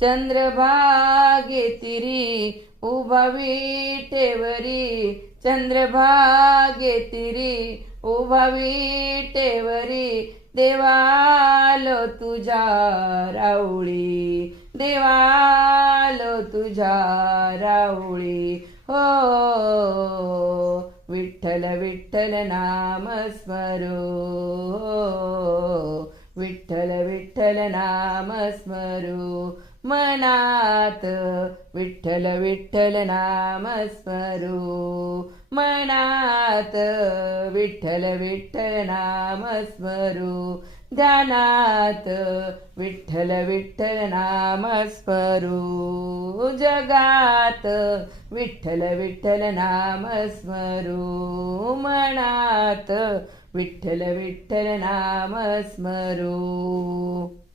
चंद्रभागेतिरी उभा विटेवरी, चंद्रभागेतिरी उभा विटेवरी, देवालो तुझ्या राऊळी, देवालो तुझ्या राऊळी. हो विठ्ठल विठ्ठल नाम स्मरो, विठ्ठल विठ्ठल नाम स्मरो मनात, विठ्ठल विठ्ठल नाम स्मरो मनात, विठ्ठल विठ्ठल नाम स्मरो ध्यानात, विठ्ठल विठ्ठल नाम स्मरो जगात, विठ्ठल विठ्ठल नाम स्मरो मनात, विठ्ठल विठ्ठल नाम स्मरो.